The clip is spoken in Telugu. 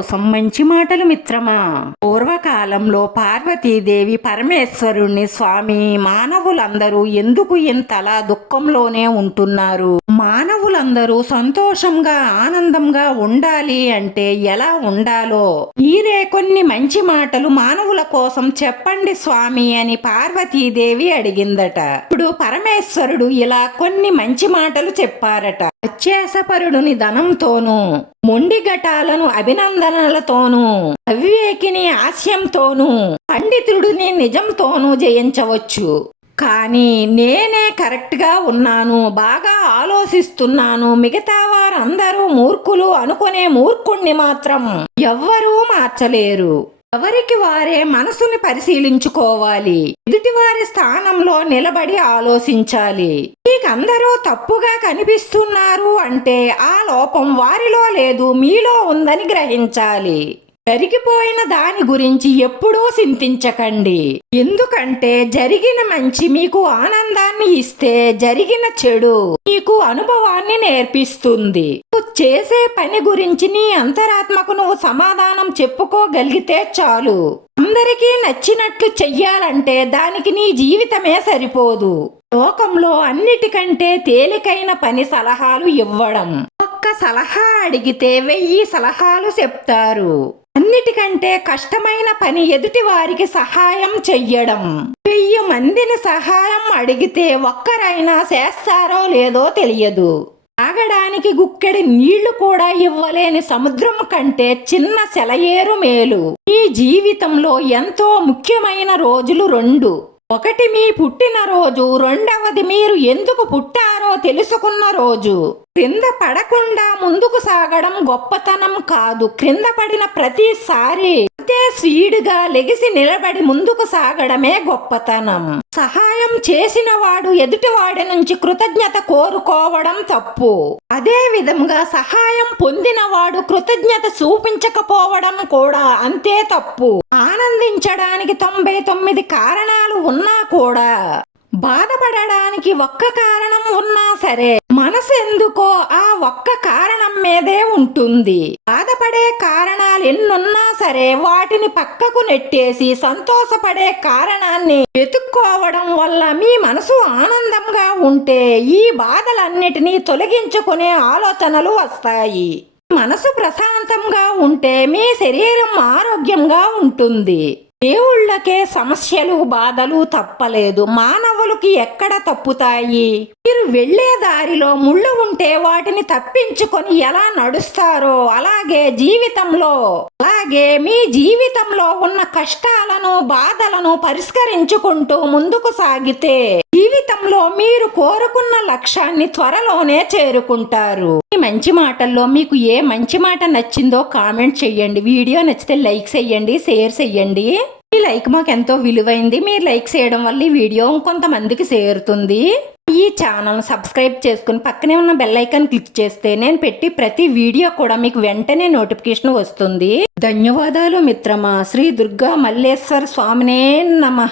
కోసం మంచి మాటలు మిత్రమా? పూర్వకాలంలో పార్వతీదేవి పరమేశ్వరుణ్ణి స్వామి మానవులందరూ ఎందుకు ఇంతలా దుఃఖంలోనే ఉంటున్నారు? మానవులందరూ సంతోషంగా ఆనందంగా ఉండాలి అంటే ఎలా ఉండాలో? మీరే కొన్ని మంచి మాటలు మానవుల కోసం చెప్పండి స్వామి అని పార్వతీదేవి అడిగిందట. ఇప్పుడు పరమేశ్వరుడు ఇలా కొన్ని మంచి మాటలు చెప్పారట. అత్యాసపరుడుని ధనంతోనూ మొండిఘటాలను అభినందనలతోనూ అవివేకిని హాస్యంతోనూ పండితుడిని నిజంతోనూ జయించవచ్చు. కానీ నేనే కరెక్ట్గా ఉన్నాను బాగా ఆలోచిస్తున్నాను మిగతా వారందరూ మూర్ఖులు అనుకునే మూర్ఖుణ్ణి మాత్రం ఎవ్వరూ మార్చలేరు. ఎవరికి వారే మనసుని పరిశీలించుకోవాలి ఎదుటివారి స్థానంలో నిలబడి ఆలోచించాలి. అందరూ తప్పుగా కనిపిస్తున్నారు అంటే ఆ లోపం వారిలో లేదు మీలో ఉందని గ్రహించాలి. జరిగిపోయిన దాని గురించి ఎప్పుడూ చింతించకండి. ఎందుకంటే జరిగిన మంచి మీకు ఆనందాన్ని ఇస్తే జరిగిన చెడు మీకు అనుభవాన్ని నేర్పిస్తుంది. చేసే పని గురించి నీ అంతరాత్మకు నువ్వు సమాధానం చెప్పుకోగలిగితే చాలు. అందరికీ నచ్చినట్లు చెయ్యాలంటే దానికి నీ జీవితమే సరిపోదు. లోకంలో అన్నిటికంటే తేలికైన పని సలహాలు ఇవ్వడం. ఒక్క సలహా అడిగితే వెయ్యి సలహాలు చెప్తారు. అన్నిటికంటే కష్టమైన పని ఎదుటి వారికి సహాయం చెయ్యడం. వెయ్యి మందిని సహాయం అడిగితే ఒక్కరైనా చేస్తారో లేదో తెలియదు. తాగడానికి గుక్కెడి నీళ్ళు కూడా ఇవ్వలేని సముద్రం కంటే చిన్న సెలయేరు మేలు. ఈ జీవితంలో ఎంతో ముఖ్యమైన రోజులు రెండు. ఒకటి మీ పుట్టినరోజు రెండవది మీరు ఎందుకు పుట్టారో తెలుసుకున్న రోజు. క్రింద పడకుండా ముందుకు సాగడం గొప్పతనం కాదు. క్రింద పడిన ప్రతిసారి అంతే స్వీడుగా లెగిసి నిలబడి ముందుకు సాగడమే గొప్పతనం. సహాయం చేసిన వాడు ఎదుటివాడి నుంచి కృతజ్ఞత కోరుకోవడం తప్పు. అదే విధంగా సహాయం పొందినవాడు కృతజ్ఞత చూపించకపోవడం కూడా అంతే తప్పు. ఆనందించడానికి తొంభై తొమ్మిది కారణాలు ఉన్నా కూడా బాధపడడానికి ఒక్క కారణం ఉన్నా సరే మనసు ఎందుకో ఆ ఒక్క కారణం మీదే ఉంటుంది. బాధపడే కారణాలు ఎన్నున్నా సరే వాటిని పక్కకు నెట్టేసి సంతోషపడే కారణాన్ని వెతుక్కోవడం వల్ల మీ మనసు ఆనందంగా ఉంటే ఈ బాధలన్నిటినీ తొలగించుకునే ఆలోచనలు వస్తాయి. మనసు ప్రశాంతంగా ఉంటే మీ శరీరం ఆరోగ్యంగా ఉంటుంది. దేవుళ్ళకే సమస్యలు బాధలు తప్పలేదు. మానవులకి ఎక్కడ తప్పుతాయి? మీరు వెళ్ళే దారిలో ముళ్ళు ఉంటే వాటిని తప్పించుకొని ఎలా నడుస్తారో అలాగే జీవితంలో అలాగే మీ జీవితంలో ఉన్న కష్టాలను బాధలను పరిష్కరించుకుంటూ ముందుకు సాగితే జీవితంలో మీరు కోరుకున్న లక్ష్యాన్ని త్వరలోనే చేరుకుంటారు. ఈ మంచి మాటల్లో మీకు ఏ మంచి మాట నచ్చిందో కామెంట్ చేయండి. వీడియో నచ్చితే లైక్ చేయండి షేర్ చేయండి. ఈ లైక్ మాకు ఎంతో విలువైంది. మీరు లైక్ చేయడం వల్ల ఈ వీడియో కొంతమందికి చేరుతుంది. ఈ ఛానల్ సబ్స్క్రైబ్ చేసుకుని పక్కనే ఉన్న బెల్ ఐకాన్ క్లిక్ చేస్తే నేను పెట్టి ప్రతి వీడియో కూడా మీకు వెంటనే నోటిఫికేషన్ వస్తుంది. ధన్యవాదాలు మిత్రమా. శ్రీ దుర్గా మల్లేశ్వర స్వామినే నమ.